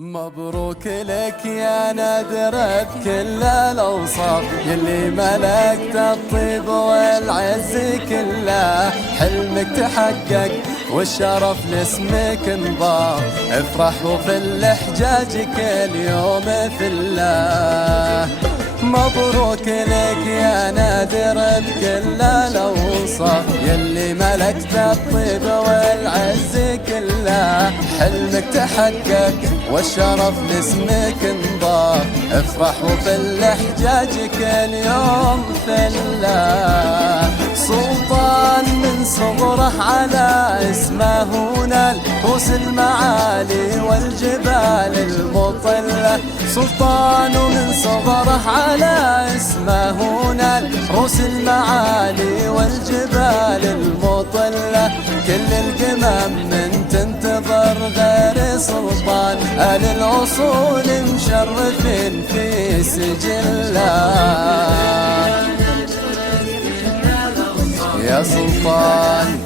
مبروك لك يا نادر بكل الأوصاف، يلي ملكت الطيب والعز كله. حلمك تحقق والشرف لاسمك انضاف، افرح وفي الحجاج كل يوم في الله. مبروك لك يا نادر بكل الأوصاف، يلي ملكت الطيب والعز كله. حلمك تحقق والشرف لاسمك انضاف، افرح وفي الحجاج كل يوم في الله. سلطان من صغره على اسمه نال رؤوس المعالي والجبال المطلة. سلطان من صغره على اسمه نال رؤوس المعالي والجبال المطلة. كل القمم من تنتظر غير سلطان، أهل الأصول مشرفين في سجله. يا سلطان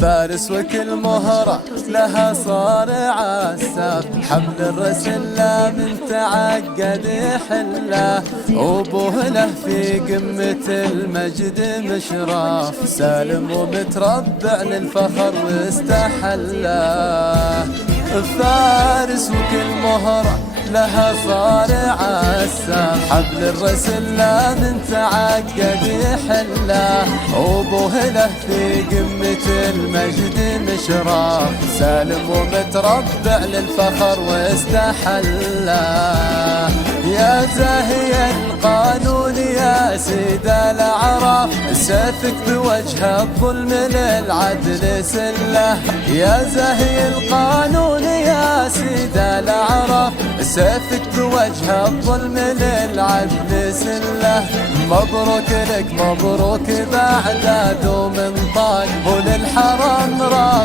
فارس وكل مهرة لها صارع الساف، حبل الرسل من تعقد يحله. وابوه له في قمة المجد مشراف، سالم ومتربع للفخر واستحله. فارس وكل مهرة لها صارع الساف، حبل الرسل من تعقد يحله. وابوه له في قمة المجد مشراف، سالم ومتربع للفخر واستحله. يا زاهي القانون يا سيد الأعراف، سيفك بوجه الظلم للعدل سله. يا زاهي القانون يا سيد الأعراف، سيفك بوجه الظلم للعدل سله. مبروك لك مبروك بعد ذو من طاق، وللحرم راح